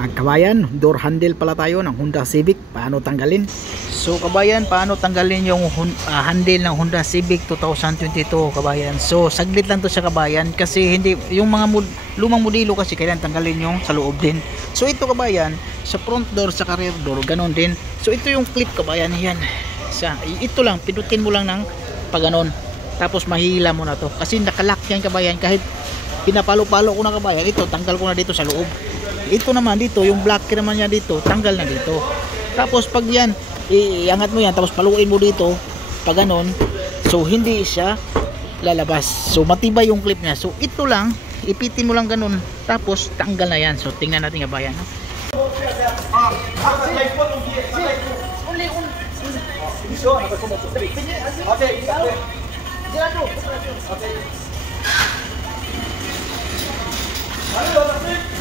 Kabayan, door handle pala tayo ng Honda Civic. Paano tanggalin? So kabayan, paano tanggalin yung handle ng Honda Civic 2022 kabayan? So saglit lang to siya kabayan, kasi hindi yung mga lumang modelo kasi kailangan tanggalin yung sa loob din. So ito kabayan, sa front door, sa rear door, ganon din. So ito yung clip kabayan, yan. Ito lang, pinutin mo lang ng paganon. Tapos mahila mo na to, kasi nakalock yan kabayan. Kahit pinapalo-palo ko na kabayan, ito tanggal ko na dito sa loob. Ito naman dito, yung black naman niya dito, tanggal na dito. Tapos pag yan, iangat mo yan, tapos paluin mo dito, pag ganon, so hindi siya lalabas. So matibay yung clip niya. So ito lang, ipitin mo lang ganon, tapos tanggal na yan. So tingnan natin kabayan. Okay.